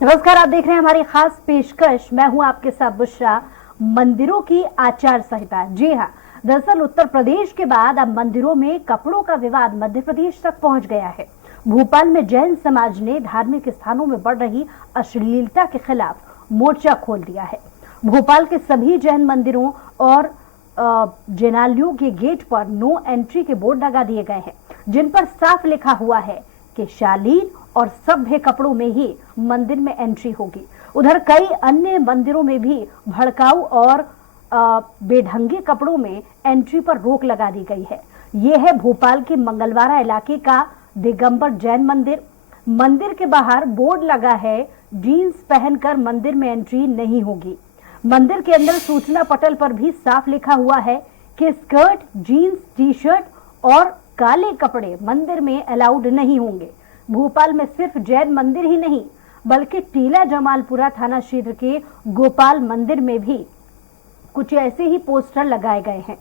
नमस्कार, आप देख रहे हैं हमारी खास पेशकश। मैं हूं आपके साथ बुशरा। मंदिरों की आचार संहिता। जी हाँ, दरअसल उत्तर प्रदेश के बाद अब मंदिरों में कपड़ों का विवाद मध्य प्रदेश तक पहुंच गया है। भोपाल में जैन समाज ने धार्मिक स्थानों में बढ़ रही अश्लीलता के खिलाफ मोर्चा खोल दिया है। भोपाल के सभी जैन मंदिरों और जैनालयों के गेट पर नो एंट्री के बोर्ड लगा दिए गए हैं, जिन पर साफ लिखा हुआ है कि शालीन और सभ्य कपड़ों में ही मंदिर में एंट्री होगी। उधर कई अन्य मंदिरों में भी भड़काऊ और बेढंगे कपड़ों में एंट्री पर रोक लगा दी गई है। ये है भोपाल के मंगलवारा इलाके का दिगंबर जैन मंदिर। मंदिर के बाहर बोर्ड लगा है, जीन्स पहनकर मंदिर में एंट्री नहीं होगी। मंदिर के अंदर सूचना पटल पर भी साफ लिखा हुआ है कि स्कर्ट, जीन्स, टी शर्ट और काले कपड़े मंदिर में अलाउड नहीं होंगे। भोपाल में सिर्फ जैन मंदिर ही नहीं, बल्कि टीला जमालपुरा थाना क्षेत्र के गोपाल मंदिर में भी कुछ ऐसे ही पोस्टर लगाए गए हैं।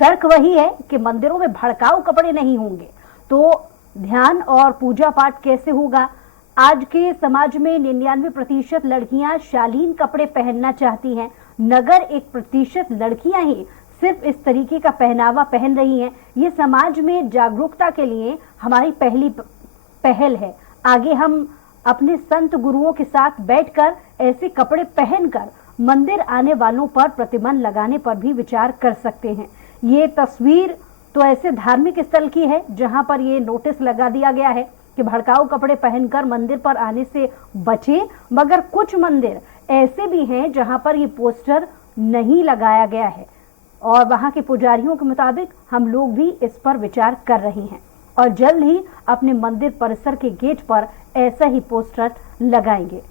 तर्क वही है कि मंदिरों में भड़काऊ कपड़े नहीं होंगे तो ध्यान और पूजा पाठ कैसे होगा। आज के समाज में 99% लड़कियां शालीन कपड़े पहनना चाहती हैं। नगर 1% लड़कियां ही सिर्फ इस तरीके का पहनावा पहन रही हैं। ये समाज में जागरूकता के लिए हमारी पहली पहल है। आगे हम अपने संत गुरुओं के साथ बैठकर ऐसे कपड़े पहनकर मंदिर आने वालों पर प्रतिबंध लगाने पर भी विचार कर सकते हैं। ये तस्वीर तो ऐसे धार्मिक स्थल की है जहां पर ये नोटिस लगा दिया गया है कि भड़काऊ कपड़े पहनकर मंदिर पर आने से बचें, मगर कुछ मंदिर ऐसे भी हैं जहां पर ये पोस्टर नहीं लगाया गया है और वहां के पुजारियों के मुताबिक हम लोग भी इस पर विचार कर रहे हैं और जल्द ही अपने मंदिर परिसर के गेट पर ऐसा ही पोस्टर लगाएंगे।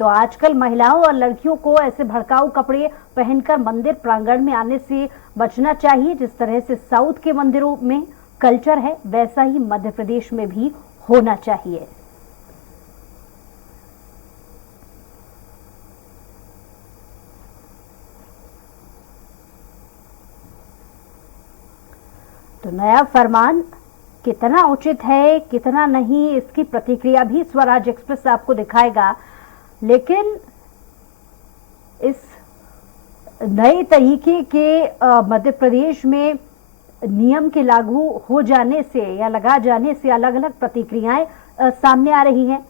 तो आजकल महिलाओं और लड़कियों को ऐसे भड़काऊ कपड़े पहनकर मंदिर प्रांगण में आने से बचना चाहिए। जिस तरह से साउथ के मंदिरों में कल्चर है, वैसा ही मध्य प्रदेश में भी होना चाहिए। तो नया फरमान कितना उचित है, कितना नहीं, इसकी प्रतिक्रिया भी स्वराज एक्सप्रेस आपको दिखाएगा। लेकिन इस नए तरीके के मध्य प्रदेश में नियम के लागू हो जाने से या लगा जाने से अलग अलग प्रतिक्रियाएं सामने आ रही हैं।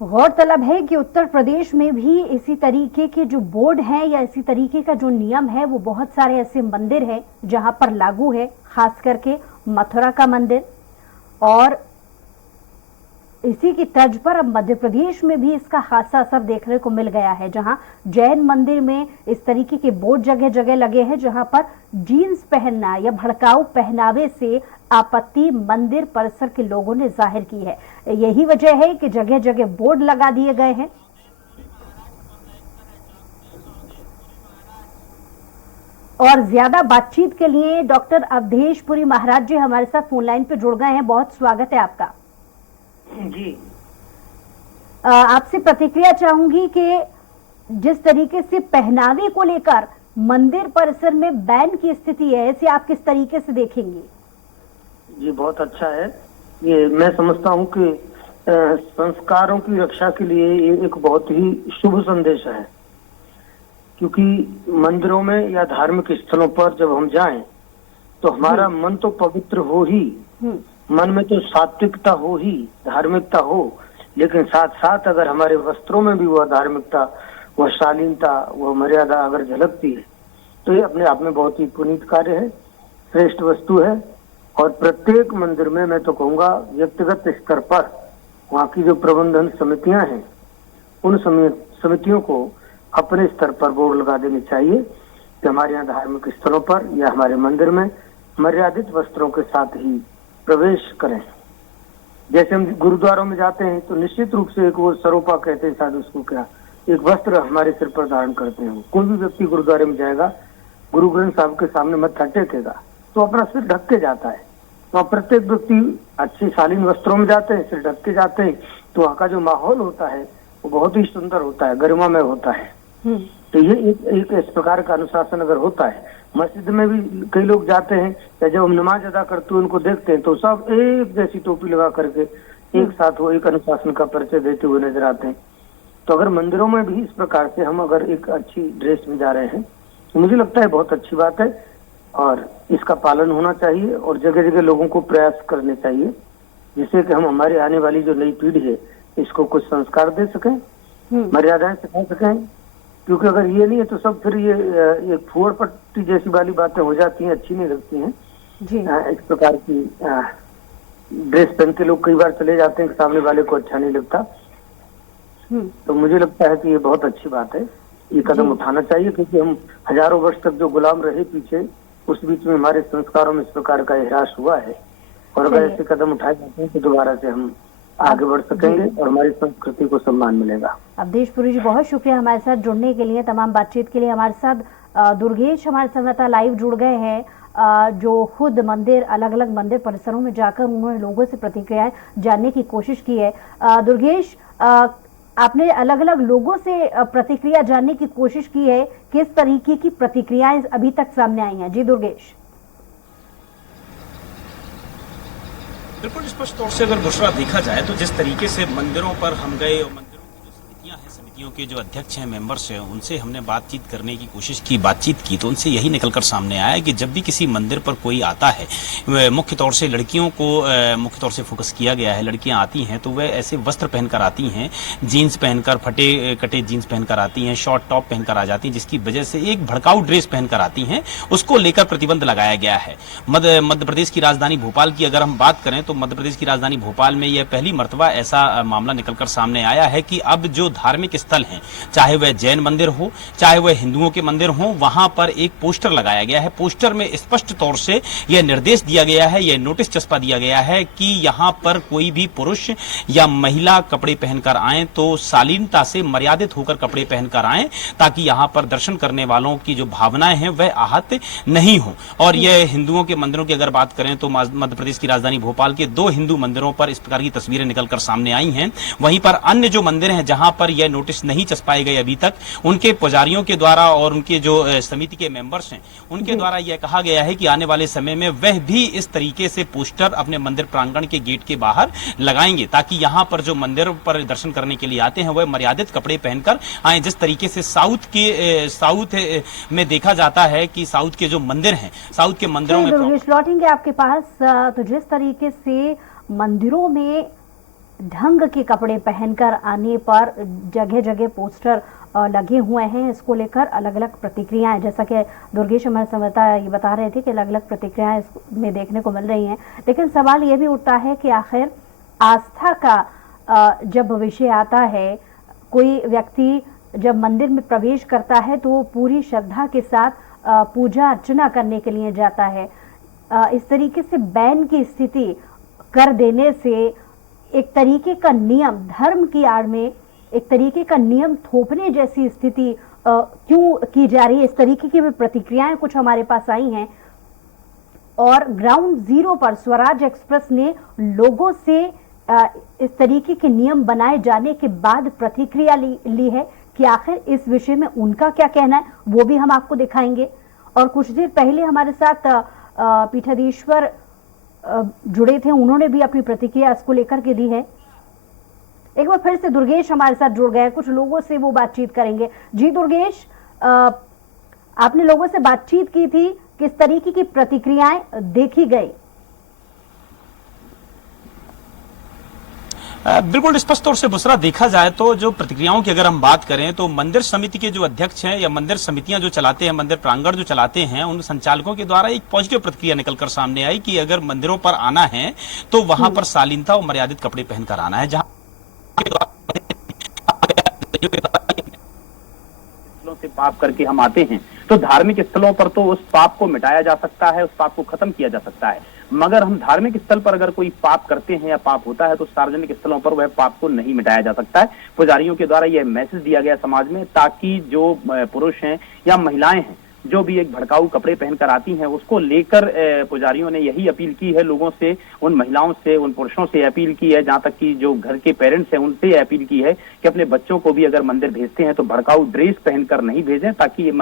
गौरतलब है कि उत्तर प्रदेश में भी इसी तरीके के जो बोर्ड हैं या इसी तरीके का जो नियम है वो बहुत सारे ऐसे मंदिर हैं जहां पर लागू है, खास करके मथुरा का मंदिर। और इसी की तर्ज पर अब मध्य प्रदेश में भी इसका खासा असर देखने को मिल गया है, जहां जैन मंदिर में इस तरीके के बोर्ड जगह जगह लगे हैं जहां पर जीन्स पहनना या भड़काऊ पहनावे से आपत्ति मंदिर परिसर के लोगों ने जाहिर की है। यही वजह है कि जगह जगह बोर्ड लगा दिए गए हैं। और ज्यादा बातचीत के लिए डॉक्टर अवधेश पुरी महाराज जी हमारे साथ फोन लाइन पे जुड़ गए हैं। बहुत स्वागत है आपका जी। आपसे प्रतिक्रिया चाहूंगी कि जिस तरीके से पहनावे को लेकर मंदिर परिसर में बैन की स्थिति है, इसे आप किस तरीके से देखेंगे? जी, बहुत अच्छा है। ये मैं समझता हूँ कि संस्कारों की रक्षा के लिए ये एक बहुत ही शुभ संदेश है, क्योंकि मंदिरों में या धार्मिक स्थलों पर जब हम जाएं तो हमारा मन तो पवित्र हो ही, मन में तो सात्विकता हो ही, धार्मिकता हो, लेकिन साथ साथ अगर हमारे वस्त्रों में भी वह धार्मिकता, वह शालीनता, वह मर्यादा अगर झलकती है तो ये अपने आप में बहुत ही पुनीत कार्य है, श्रेष्ठ वस्तु है। और प्रत्येक मंदिर में मैं तो कहूँगा व्यक्तिगत स्तर पर वहाँ की जो प्रबंधन समितियां हैं उन समितियों को अपने स्तर पर बोर्ड लगा देनी चाहिए कि हमारे यहाँ धार्मिक स्थलों पर या हमारे मंदिर में मर्यादित वस्त्रों के साथ ही प्रवेश करें। जैसे हम गुरुद्वारों में जाते हैं तो निश्चित रूप से एक वो सरोपा कहते हैं, शायद उसको क्या, एक वस्त्र हमारे सिर पर धारण करते हैं। कोई भी व्यक्ति गुरुद्वारे में जाएगा, गुरु ग्रंथ साहब के सामने मत्था टेकेगा तो अपना सिर ढक के जाता है। तो प्रत्येक व्यक्ति अच्छे शालीन वस्त्रों में जाते हैं, सिर ढक के जाते हैं, तो वहाँ का जो माहौल होता है वो बहुत ही सुंदर होता है, गरिमामय होता है। तो ये एक इस प्रकार का अनुशासन अगर होता है, मस्जिद में भी कई लोग जाते हैं या जब हम नमाज अदा करते हैं उनको देखते हैं तो सब एक जैसी टोपी लगा करके एक साथ वो एक अनुशासन का परिचय देते हुए नजर आते हैं। तो अगर मंदिरों में भी इस प्रकार से हम अगर एक अच्छी ड्रेस में जा रहे हैं तो मुझे लगता है बहुत अच्छी बात है और इसका पालन होना चाहिए और जगह जगह लोगों को प्रयास करने चाहिए जिससे कि हम हमारी आने वाली जो नई पीढ़ी है इसको कुछ संस्कार दे सकें, मर्यादाएं सिखा सकें। क्योंकि अगर ये नहीं है तो सब फिर ये फुहड़ पट्टी जैसी वाली बातें हो जाती हैं, अच्छी नहीं लगती हैं जी। इस प्रकार की ड्रेस पहन के लोग कई बार चले जाते हैं कि सामने वाले को अच्छा नहीं लगता। तो मुझे लगता है कि ये बहुत अच्छी बात है, ये कदम उठाना चाहिए क्योंकि हम हजारों वर्ष तक जो गुलाम रहे पीछे, उस बीच में हमारे संस्कारों में इस प्रकार का ह्रास हुआ है और अगर ऐसे कदम उठाए जाते हैं तो दोबारा से हम आगे बढ़ सकेंगे और हमारी संस्कृति को सम्मान मिलेगा। अवधेशपुरी जी, बहुत शुक्रिया हमारे साथ जुड़ने के लिए, तमाम बातचीत के लिए। हमारे साथ दुर्गेश हमारे संवाददाता लाइव जुड़ गए हैं जो खुद मंदिर, अलग अलग मंदिर परिसरों में जाकर उन्होंने लोगों से प्रतिक्रियाएं जानने की कोशिश की है। दुर्गेश, आपने अलग अलग लोगों से प्रतिक्रिया जानने की कोशिश की है, किस तरीके की प्रतिक्रियाएं अभी तक सामने आई हैं? जी दुर्गेश। बिल्कुल स्पष्ट तौर से अगर बुशरा देखा जाए तो जिस तरीके से मंदिरों पर हम गए और मंदिरों की जो समितियां हैं, समितियों के जो अध्यक्ष हैं, मेंबर्स हैं, उनसे हमने बातचीत करने की कोशिश की, बातचीत की तो उनसे यही निकलकर सामने आया कि जब भी किसी मंदिर पर कोई आता है, मुख्य तौर से लड़कियों को मुख्य तौर से फोकस किया गया है। लड़कियां आती हैं तो वह ऐसे वस्त्र पहनकर आती हैं, जीन्स पहनकर, फटे कटे जीन्स पहनकर आती हैं, शॉर्ट टॉप पहनकर आ जाती हैं, जिसकी वजह से एक भड़काऊ ड्रेस पहनकर आती हैं, उसको लेकर प्रतिबंध लगाया गया है। मध्य प्रदेश की राजधानी भोपाल की अगर हम बात करें तो मध्य प्रदेश की राजधानी भोपाल में यह पहली मर्तबा ऐसा मामला निकलकर सामने आया है कि अब जो धार्मिक स्थल हैं, चाहे वह जैन मंदिर हो, चाहे वह हिंदुओं के मंदिर हो, वहां पर एक पोस्टर लगाया गया है। पोस्टर में स्पष्ट तौर से यह निर्देश दिया गया है, यह नोटिस चस्पा दिया गया है कि यहां पर कोई भी पुरुष या महिला कपड़े पहनकर आए तो शालीनता से मर्यादित होकर कपड़े पहनकर आए, ताकि यहां पर दर्शन करने वालों की जो भावनाएं हैं वह आहत नहीं हो। और यह हिंदुओं के मंदिरों की अगर बात करें तो मध्य प्रदेश की राजधानी भोपाल के 2 हिंदू मंदिरों पर इस प्रकार की तस्वीरें निकलकर सामने आई हैं। वहीं पर अन्य जो मंदिर हैं जहां पर यह नोटिस नहीं चस्पाए गए अभी तक, उनके पुजारियों के द्वारा और उनके जो समिति के मेंबर्स हैं उनके द्वारा यह कहा गया है कि आने वाले समय में वह भी इस तरीके से पोस्टर अपने मंदिर प्रांगण के गेट के बाहर लगाएंगे, ताकि यहां पर जो मंदिर पर दर्शन करने के लिए आते हैं वह मर्यादित कपड़े पहनकर आए। जिस तरीके से साउथ में देखा जाता है कि साउथ के जो मंदिर हैं, साउथ के मंदिरों में लौटेंगे आपके पास। तो जिस तरीके से मंदिरों में ढंग के कपड़े पहनकर आने पर जगह जगह पोस्टर लगे हुए हैं, इसको लेकर अलग अलग प्रतिक्रियाएं, जैसा कि दुर्गेश हमारे संवाददाता ये बता रहे थे कि अलग अलग प्रतिक्रियाएं इसमें देखने को मिल रही हैं। लेकिन सवाल ये भी उठता है कि आखिर आस्था का जब विषय आता है, कोई व्यक्ति जब मंदिर में प्रवेश करता है तो पूरी श्रद्धा के साथ पूजा अर्चना करने के लिए जाता है। इस तरीके से बैन की स्थिति कर देने से एक तरीके का नियम, धर्म की आड़ में एक तरीके का नियम थोपने जैसी स्थिति क्यों की जा रही है? इस तरीके की भी प्रतिक्रियाएं कुछ हमारे पास आई हैं। और ग्राउंड जीरो पर स्वराज एक्सप्रेस ने लोगों से इस तरीके के नियम बनाए जाने के बाद प्रतिक्रिया ली है कि आखिर इस विषय में उनका क्या कहना है, वो भी हम आपको दिखाएंगे। और कुछ देर पहले हमारे साथ पीठाधीश्वर जुड़े थे, उन्होंने भी अपनी प्रतिक्रिया इसको लेकर के दी है। एक बार फिर से दुर्गेश हमारे साथ जुड़ गए, कुछ लोगों से वो बातचीत करेंगे। जी दुर्गेश, आपने लोगों से बातचीत की थी, किस तरीके की प्रतिक्रियाएं देखी गई? बिल्कुल स्पष्ट तौर से बुशरा देखा जाए तो जो प्रतिक्रियाओं की अगर हम बात करें तो मंदिर समिति के जो अध्यक्ष हैं या मंदिर समितियां जो चलाते हैं, मंदिर प्रांगण जो चलाते हैं, उन संचालकों के द्वारा एक पॉजिटिव प्रतिक्रिया निकलकर सामने आई कि अगर मंदिरों पर आना है तो वहां पर शालीनता और मर्यादित कपड़े पहनकर आना है। जहां से पाप करके हम आते हैं तो धार्मिक स्थलों पर तो उस पाप को मिटाया जा सकता है, उस पाप को खत्म किया जा सकता है, मगर हम धार्मिक स्थल पर अगर कोई पाप करते हैं या पाप होता है तो सार्वजनिक स्थलों पर वह पाप को नहीं मिटाया जा सकता है। पुजारियों के द्वारा यह मैसेज दिया गया समाज में, ताकि जो पुरुष हैं या महिलाएं हैं जो भी एक भड़काऊ कपड़े पहनकर आती हैं, उसको लेकर पुजारियों ने यही अपील की है लोगों से, उन महिलाओं से, उन पुरुषों से अपील की है, जहां तक कि जो घर के पेरेंट्स हैं उनसे अपील की है कि अपने बच्चों को भी अगर मंदिर भेजते हैं तो भड़काऊ ड्रेस पहनकर नहीं भेजें, ताकि ये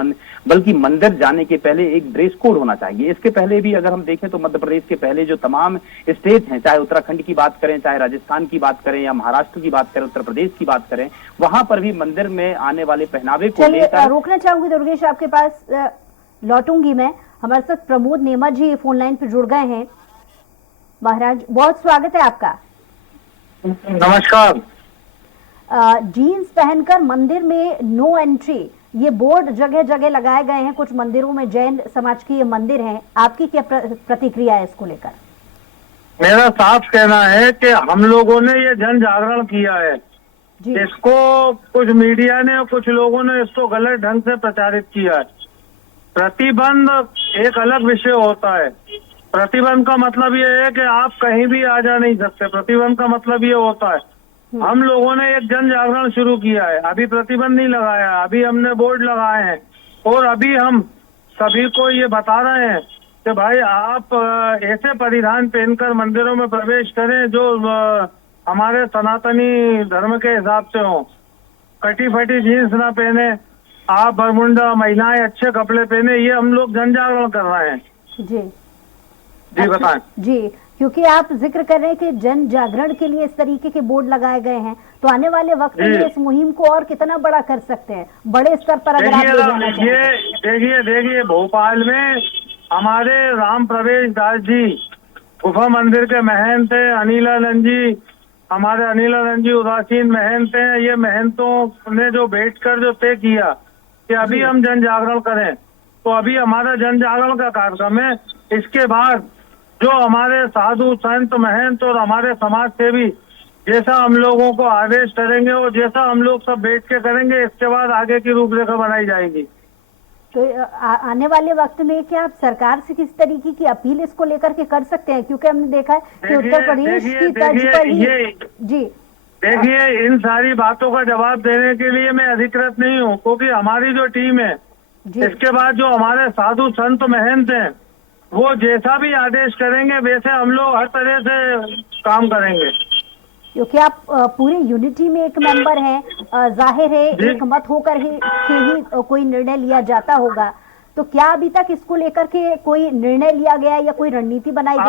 बल्कि मंदिर जाने के पहले एक ड्रेस कोड होना चाहिए। इसके पहले भी अगर हम देखें तो मध्य प्रदेश के पहले जो तमाम स्टेट हैं, चाहे उत्तराखंड की बात करें, चाहे राजस्थान की बात करें, या महाराष्ट्र की बात करें, उत्तर प्रदेश की बात करें, वहां पर भी मंदिर में आने वाले पहनावे को लेकर रोकना चाहूंगी दुर्गेश, आपके पास लौटूंगी मैं। हमारे साथ प्रमोद नेमा जी फोन लाइन पर जुड़ गए हैं। महाराज, बहुत स्वागत है आपका। नमस्कार। जीन्स पहनकर मंदिर में नो एंट्री, ये बोर्ड जगह जगह लगाए गए हैं। कुछ मंदिरों में, जैन समाज के ये मंदिर हैं, आपकी क्या प्रतिक्रिया है इसको लेकर? मेरा साफ कहना है कि हम लोगों ने ये जन जागरण किया है, इसको कुछ मीडिया ने और कुछ लोगों ने इसको गलत ढंग से प्रचारित किया है। प्रतिबंध एक अलग विषय होता है। प्रतिबंध का मतलब ये है कि आप कहीं भी आ जा नहीं सकते। प्रतिबंध का मतलब ये होता है, हम लोगों ने एक जन जागरण शुरू किया है, अभी प्रतिबंध नहीं लगाया, अभी हमने बोर्ड लगाए हैं और अभी हम सभी को ये बता रहे हैं कि भाई आप ऐसे परिधान पहनकर मंदिरों में प्रवेश करें जो हमारे सनातनी धर्म के हिसाब से हो। कटी फटी जीन्स ना पहने, आप बरमुंडा, महिलाएं अच्छे कपड़े पहने, ये हम लोग जन जागरण कर रहे हैं। जी बताएं। जी, क्योंकि आप जिक्र कर रहे हैं कि जन जागरण के लिए इस तरीके के बोर्ड लगाए गए हैं, तो आने वाले वक्त में इस मुहिम को और कितना बड़ा कर सकते हैं, बड़े स्तर पर अगर आप ले जाना चाहें? देखिए भोपाल में हमारे राम प्रवेश दास जी गुफा मंदिर के महंत थे, अनिलानंद जी, हमारे अनिलानंद जी उदासीन महंत हैं। ये महंतों ने जो बैठकर जो तय किया कि अभी हम जन जागरण करें, तो अभी हमारा जन जागरण का कार्यक्रम है। इसके बाद जो हमारे साधु संत महंत और हमारे समाज सेवी जैसा हम लोगों को आदेश करेंगे और जैसा हम लोग सब बैठ के करेंगे, इसके बाद आगे की रूपरेखा बनाई जाएगी। तो आने वाले वक्त में क्या आप सरकार से किस तरीके की अपील इसको लेकर के कर सकते हैं? क्योंकि हमने देखा है कि उत्तर प्रदेश की तर्ज पर ही जी देखिए, इन सारी बातों का जवाब देने के लिए मैं अधिकृत नहीं हूँ, क्योंकि हमारी जो टीम है, इसके बाद जो हमारे साधु संत महंत हैं, वो जैसा भी आदेश करेंगे वैसे हम लोग हर तरह से काम करेंगे। क्योंकि आप पूरे यूनिटी में एक मेंबर हैं, जाहिर है एक मत होकर ही कोई निर्णय लिया जाता होगा। तो क्या अभी तक इसको लेकर के कोई निर्णय लिया गया या कोई रणनीति बनाई गई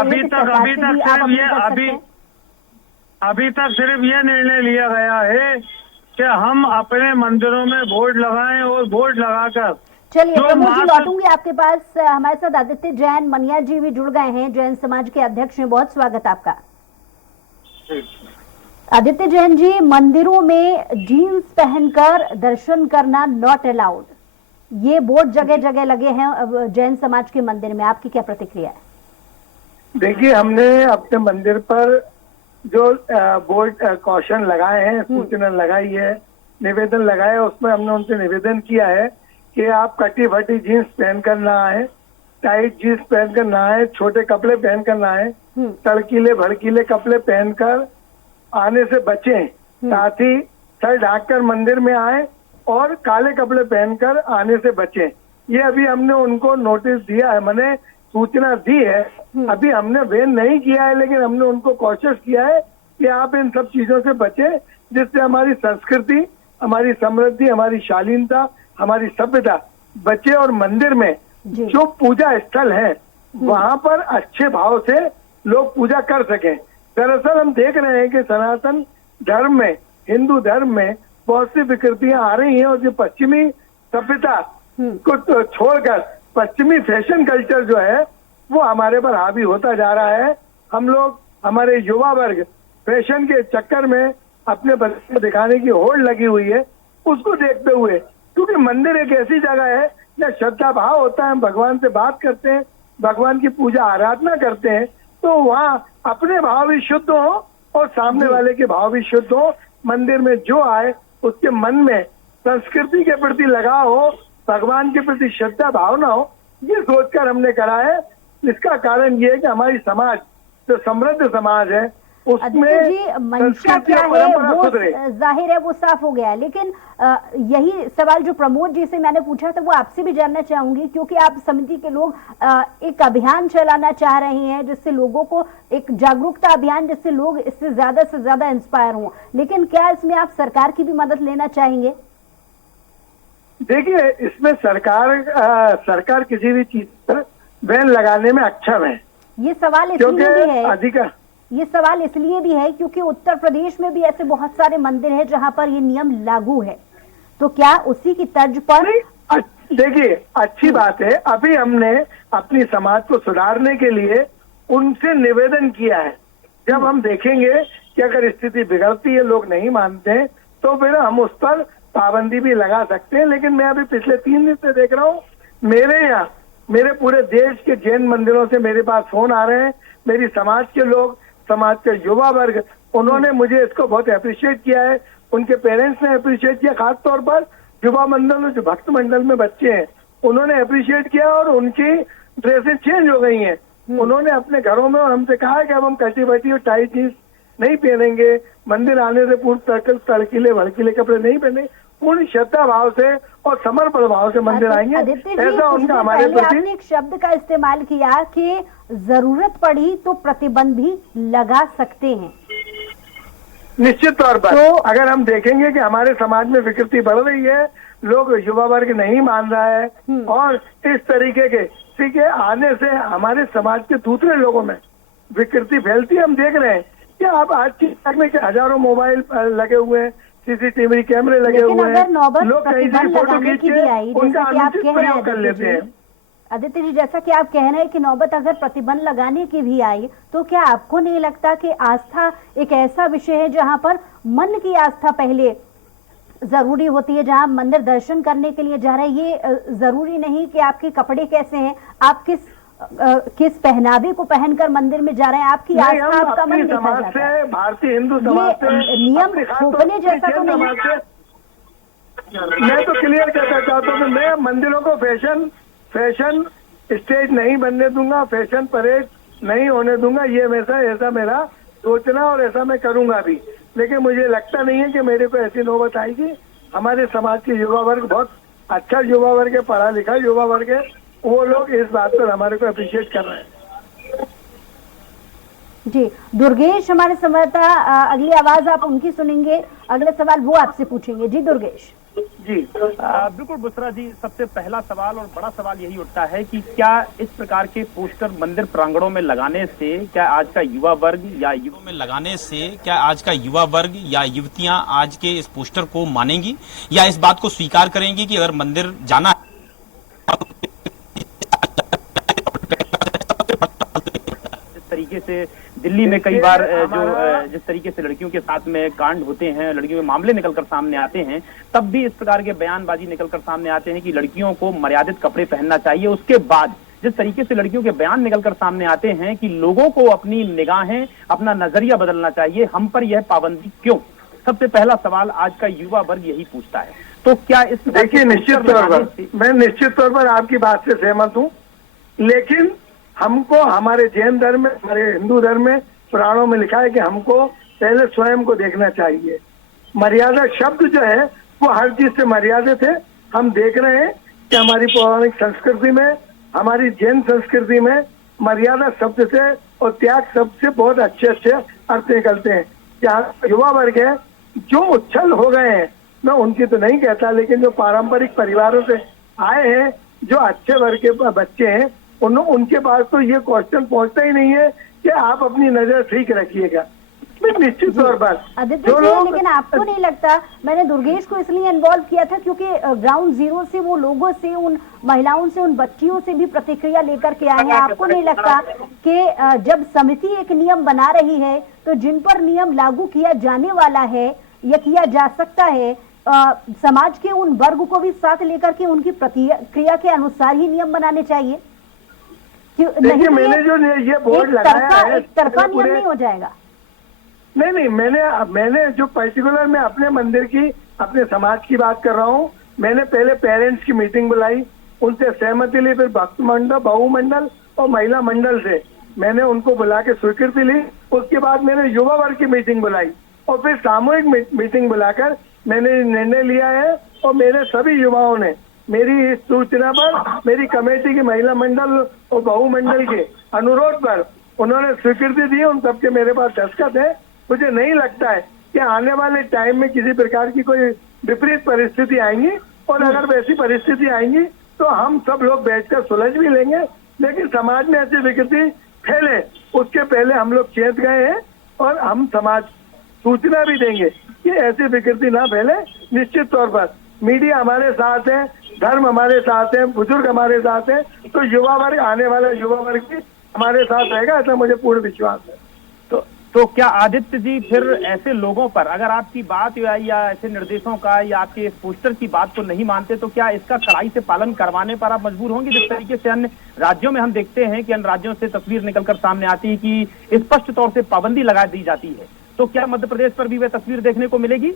है? अभी तक सिर्फ ये निर्णय लिया गया है कि हम अपने मंदिरों में बोर्ड लगाएं और बोर्ड लगाकर। चलिए प्रमोद जी, लौटूंगी आपके पास। हमारे साथ आदित्य जैन मनिया जी भी जुड़ गए हैं, जैन समाज के अध्यक्ष हैं। बहुत स्वागत आपका। आदित्य जैन जी, मंदिरों में जीन्स पहनकर दर्शन करना नॉट अलाउड, ये बोर्ड जगह जगह लगे हैं जैन समाज के मंदिर में, आपकी क्या प्रतिक्रिया है? देखिए, हमने अपने मंदिर पर जो बोर्ड कॉशन लगाए हैं, सूचना लगाई है, निवेदन लगाए, उसमें हमने उनसे निवेदन किया है कि आप कटी फटी जीन्स पहनकर ना आए, टाइट जीन्स पहनकर ना आए, छोटे कपड़े पहनकर ना आए, तड़कीले भड़कीले कपड़े पहनकर आने से बचें। साथ ही सर ढांककर मंदिर में आए और काले कपड़े पहनकर आने से बचें। ये अभी हमने उनको नोटिस दिया है, मैंने सूचना दी है। अभी हमने बैन नहीं किया है, लेकिन हमने उनको कॉशियस किया है कि आप इन सब चीजों से बचें, जिससे हमारी संस्कृति, हमारी समृद्धि, हमारी शालीनता, हमारी सभ्यता बचे और मंदिर में जो पूजा स्थल है वहां पर अच्छे भाव से लोग पूजा कर सकें। दरअसल हम देख रहे हैं कि सनातन धर्म में, हिंदू धर्म में बहुत सी विकृतियां आ रही हैं और जो पश्चिमी सभ्यता को छोड़कर पश्चिमी फैशन कल्चर जो है वो हमारे पर हावी होता जा रहा है। हम लोग, हमारे युवा वर्ग फैशन के चक्कर में अपने बच्चे को दिखाने की होड़ लगी हुई है। उसको देखते हुए, क्योंकि मंदिर एक ऐसी जगह है जहाँ श्रद्धा भाव होता है, हम भगवान से बात करते हैं, भगवान की पूजा आराधना करते हैं, तो वहाँ अपने भाव भी शुद्ध हो और सामने वाले के भाव भी शुद्ध हो। मंदिर में जो आए उसके मन में संस्कृति के प्रति लगाव हो, भगवान के प्रति श्रद्धा भावना हो, ये सोचकर हमने करा है। इसका कारण ये है कि हमारी समाज जो समृद्ध समाज है आदित्य जी, मंशा संस्कृति क्या और है परंपरा वो सुधरे। जाहिर है वो साफ हो गया है, लेकिन यही सवाल जो प्रमोद जी से मैंने पूछा था वो आपसे भी जानना चाहूंगी, क्योंकि आप समिति के लोग एक अभियान चलाना चाह रहे हैं जिससे लोगों को एक जागरूकता अभियान, जिससे लोग इससे ज्यादा इंस्पायर हों, लेकिन क्या इसमें आप सरकार की भी मदद लेना चाहेंगे? देखिए, इसमें सरकार किसी भी चीज पर बैन लगाने में अक्षम है, ये सवाल क्योंकि इसलिए भी है, अधिकार ये सवाल इसलिए भी है क्योंकि उत्तर प्रदेश में भी ऐसे बहुत सारे मंदिर हैं जहां पर ये नियम लागू है, तो क्या उसी की तर्ज पर? देखिए, अच्छी बात है। अभी हमने अपनी समाज को सुधारने के लिए उनसे निवेदन किया है। जब हम देखेंगे कि अगर स्थिति बिगड़ती है, लोग नहीं मानते हैं, तो फिर हम उस पर पाबंदी भी लगा सकते हैं। लेकिन मैं अभी पिछले 3 दिन से देख रहा हूँ, मेरे यहाँ, मेरे पूरे देश के जैन मंदिरों से मेरे पास फोन आ रहे हैं। मेरी समाज के लोग, समाज का युवा वर्ग, उन्होंने मुझे इसको बहुत अप्रिशिएट किया है। उनके पेरेंट्स ने अप्रिशिएट किया, खासतौर पर युवा मंडल में जो भक्त मंडल में बच्चे हैं उन्होंने अप्रिशिएट किया, और उनकी ड्रेसें चेंज हो गई हैं। उन्होंने अपने घरों में और हमसे कहा है कि अब हम कटी बटी और टाइट जींस नहीं पहनेंगे, मंदिर आने से पूर्व तड़कीले भड़कीले कपड़े नहीं पहने, पूर्ण श्रद्धा भाव से और समर्पण भाव से मंदिर आएंगे। आदित्य जी, ऐसा कुछ उनका दिन हमारे पहले प्रति आपने एक शब्द का इस्तेमाल किया कि जरूरत पड़ी तो प्रतिबंध भी लगा सकते हैं। निश्चित तौर पर तो अगर हम देखेंगे कि हमारे समाज में विकृति बढ़ रही है, लोग, युवा वर्ग नहीं मान रहा है, और इस तरीके के आने से हमारे समाज के दूसरे लोगों में विकृति फैलती है। हम देख रहे हैं कि आप आज की तारीख में हजारों मोबाइल लगे हुए हैं, सीसीटीवी कैमरे लगे हुए हैं, अगर नौबत लोग कहीं से प्रतिबंध फोटो लगाने खींच की भी आई, के उनका जैसा कि आप अनुचित कह रहे हैं प्रयोग कर लेते हैं। आदित्य जी, जैसा कि आप कह रहे हैं कि नौबत अगर प्रतिबंध लगाने की भी आई, तो क्या आपको नहीं लगता कि आस्था एक ऐसा विषय है जहां पर मन की आस्था पहले जरूरी होती है? जहां मंदिर दर्शन करने के लिए जा रहे हैं, ये जरूरी नहीं कि आपके कपड़े कैसे हैं, आप किस पहनावे को पहनकर मंदिर में जा रहे हैं, आपकी आस्था, आपका मन देखा जाता है। भारतीय हिंदू समाज से नियम थोपने जैसा तो नहीं। मैं तो क्लियर कहना चाहता हूँ कि मैं मंदिरों को फैशन स्टेज नहीं बनने दूंगा, फैशन परेड नहीं होने दूंगा। ये हमेशा ऐसा मेरा सोचना, और ऐसा मैं करूंगा भी। लेकिन मुझे लगता नहीं है कि मेरे को ऐसी नौबत आएगी। हमारे समाज के युवा वर्ग बहुत अच्छा युवा वर्ग है, पढ़ा लिखा युवा वर्ग है, वो लोग इस बात पर हमारे को अप्रिशिएट कर रहे हैं। जी, दुर्गेश हमारे संवाददाता, अगली आवाज आप उनकी सुनेंगे, अगले सवाल वो आपसे पूछेंगे। जी दुर्गेश। जी बिल्कुल बुसरा जी, सबसे पहला सवाल और बड़ा सवाल यही उठता है कि क्या इस प्रकार के पोस्टर मंदिर प्रांगणों में लगाने से क्या आज का युवा वर्ग या युवा में लगाने से क्या आज का युवा वर्ग या युवतियां आज के इस पोस्टर को मानेंगी, या इस बात को स्वीकार करेंगी कि अगर मंदिर जाना तरीके से दिल्ली में कई बार जिस तरीके से लड़कियों के साथ में कांड होते हैं, लड़कियों के मामले निकलकर सामने आते हैं, तब भी इस प्रकार के बयानबाजी निकलकर सामने आते हैं कि लड़कियों को मर्यादित कपड़े पहनना चाहिए। उसके बाद जिस तरीके से लड़कियों के बयान निकलकर सामने आते हैं कि लोगों को अपनी निगाहें, अपना नजरिया बदलना चाहिए, हम पर यह पाबंदी क्यों? सबसे पहला सवाल आज का युवा वर्ग यही पूछता है। तो क्या इस देखिए, मैं निश्चित तौर पर आपकी बात से सहमत हूँ, लेकिन हमको हमारे जैन धर्म में, हमारे हिंदू धर्म में, पुराणों में लिखा है कि हमको पहले स्वयं को देखना चाहिए। मर्यादा शब्द जो है वो हर चीज से मर्यादित है। हम देख रहे हैं कि हमारी पौराणिक संस्कृति में, हमारी जैन संस्कृति में मर्यादा शब्द से और त्याग शब्द से बहुत अच्छे अच्छे अर्थ निकलते हैं। यहाँ युवा वर्ग है जो उच्छल हो गए हैं, मैं उनकी तो नहीं कहता, लेकिन जो पारंपरिक परिवारों से आए हैं, जो अच्छे वर्ग के बच्चे हैं, उनके पास तो ये क्वेश्चन पहुंचता ही नहीं है कि आप अपनी नजर ठीक रखिएगा। निश्चित तौर पर आदित्य जी, लेकिन आपको नहीं लगता, मैंने दुर्गेश को इसलिए इन्वॉल्व किया था क्योंकि ग्राउंड जीरो से वो लोगों से, उन महिलाओं से, उन बच्चियों से भी प्रतिक्रिया लेकर के आए हैं। आपको नहीं लगता कि जब समिति एक नियम बना रही है तो जिन पर नियम लागू किया जाने वाला है या किया जा सकता है, समाज के उन वर्ग को भी साथ लेकर के उनकी प्रतिक्रिया के अनुसार ही नियम बनाने चाहिए? देखिए, मैंने जो ये बोर्ड लगाया है, एक तरफा नियम नहीं हो जाएगा। नहीं, मैंने जो पर्टिकुलर मैं अपने मंदिर की, अपने समाज की बात कर रहा हूँ। मैंने पहले पेरेंट्स की मीटिंग बुलाई, उनसे सहमति ली, फिर भक्त मंडल, बहु मंडल और महिला मंडल से मैंने उनको बुला के स्वीकृति ली, उसके बाद मैंने युवा वर्ग की मीटिंग बुलाई और फिर सामूहिक मीटिंग बुलाकर मैंने निर्णय लिया है और मेरे सभी युवाओं ने मेरी इस सूचना पर, मेरी कमेटी की महिला मंडल और बहुमंडल के अनुरोध पर उन्होंने स्वीकृति दी। उन सबके मेरे पास दस्तखत है। मुझे नहीं लगता है कि आने वाले टाइम में किसी प्रकार की कोई विपरीत परिस्थिति आएंगी, और अगर वैसी परिस्थिति आएंगी तो हम सब लोग बैठकर सुलझ भी लेंगे। लेकिन समाज में ऐसी विकृति फैले उसके पहले हम लोग चेत गए हैं और हम समाज सूचना भी देंगे कि ऐसी विकृति ना फैले। निश्चित तौर पर मीडिया हमारे साथ है, धर्म हमारे साथ है, बुजुर्ग हमारे साथ है, तो युवा वर्ग, आने वाला युवा वर्ग भी हमारे साथ रहेगा, ऐसा मुझे पूर्ण विश्वास है। तो क्या आदित्य जी फिर ऐसे लोगों पर अगर आपकी बात या ऐसे निर्देशों का या आपके इस पोस्टर की बात को नहीं मानते तो क्या इसका कड़ाई से पालन करवाने पर आप मजबूर होंगे? जिस तरीके से अन्य राज्यों में हम देखते हैं कि अन्य राज्यों से तस्वीर निकलकर सामने आती है कि स्पष्ट तौर से पाबंदी लगा दी जाती है, तो क्या मध्य प्रदेश पर भी वह तस्वीर देखने को मिलेगी?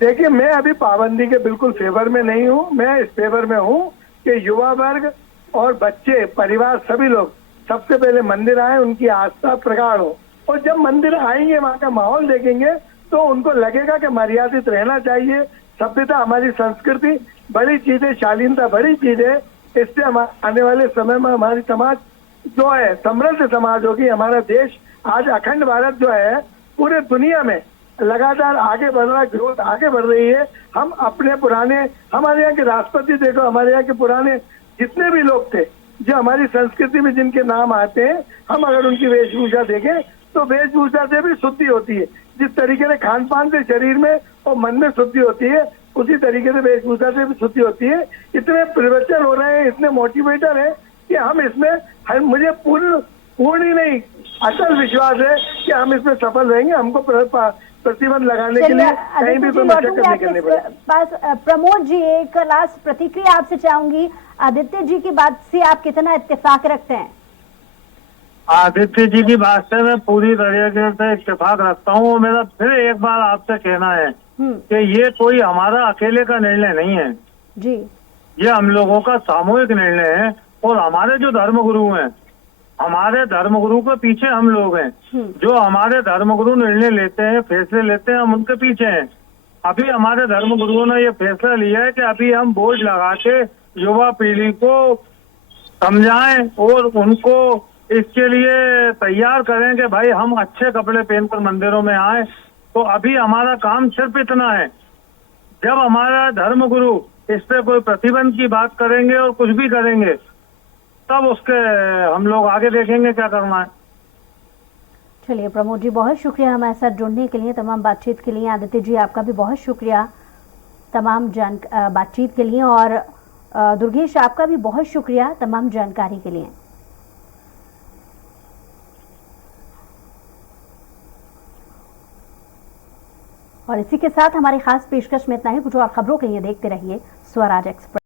देखिए, मैं अभी पाबंदी के बिल्कुल फेवर में नहीं हूँ। मैं इस फेवर में हूँ कि युवा वर्ग और बच्चे, परिवार, सभी लोग सबसे पहले मंदिर आए, उनकी आस्था प्रगाढ़ हो, और जब मंदिर आएंगे वहाँ का माहौल देखेंगे तो उनको लगेगा कि मर्यादित रहना चाहिए। सभ्यता, हमारी संस्कृति बड़ी चीज है, शालीनता बड़ी चीज है। इससे आने वाले समय में हमारी समाज जो है समृद्ध समाज होगी। हमारा देश आज अखंड भारत जो है पूरे दुनिया में लगातार आगे बढ़ रहा है, ग्रोथ आगे बढ़ रही है। हम अपने पुराने, हमारे यहाँ के राष्ट्रपति देखो, हमारे यहाँ के पुराने जितने भी लोग थे जो हमारी संस्कृति में जिनके नाम आते हैं, हम अगर उनकी वेशभूषा देखें तो वेशभूषा से भी शुद्धि होती है। जिस तरीके से खान पान से शरीर में और मन में शुद्धि होती है, उसी तरीके से वेशभूषा से भी शुद्धि होती है। इतने प्रवचन हो रहे हैं, इतने मोटिवेटर है कि हम इसमें, मुझे पूर्ण ही नहीं, अटल विश्वास है कि हम इसमें सफल रहेंगे। हमको प्रतिबंध लगाने के लिए कहीं भी कोई मशक्कत नहीं करनी पड़ेगी। पास प्रमोद जी, एक लास्ट प्रतिक्रिया आपसे चाहूंगी। आदित्य जी की बात से आप कितना इत्तेफाक रखते हैं? आदित्य जी की बात से मैं पूरी तरीके से इत्तेफाक रखता हूँ। मेरा फिर एक बार आपसे कहना है कि ये कोई हमारा अकेले का निर्णय नहीं है जी, ये हम लोगों का सामूहिक निर्णय है। और हमारे जो धर्मगुरु हैं, हमारे धर्मगुरु के पीछे हम लोग हैं। जो हमारे धर्मगुरु निर्णय लेते हैं, फैसले लेते हैं, हम उनके पीछे हैं। अभी हमारे धर्मगुरुओं ने ये फैसला लिया है कि अभी हम बोर्ड लगा के युवा पीढ़ी को समझाएं और उनको इसके लिए तैयार करें कि भाई हम अच्छे कपड़े पहनकर मंदिरों में आए। तो अभी हमारा काम सिर्फ इतना है, जब हमारा धर्मगुरु इस पे कोई प्रतिबंध की बात करेंगे और कुछ भी करेंगे, तब उसके हम लोग आगे देखेंगे क्या करना है। चलिए प्रमोद जी, बहुत शुक्रिया हमारे साथ जुड़ने के लिए, तमाम बातचीत के लिए। आदित्य जी, आपका भी बहुत शुक्रिया तमाम बातचीत के लिए, और दुर्गेश आपका भी बहुत शुक्रिया तमाम जानकारी के लिए। और इसी के साथ हमारी खास पेशकश में इतना ही। कुछ और खबरों के लिए देखते रहिए स्वराज एक्सप्रेस।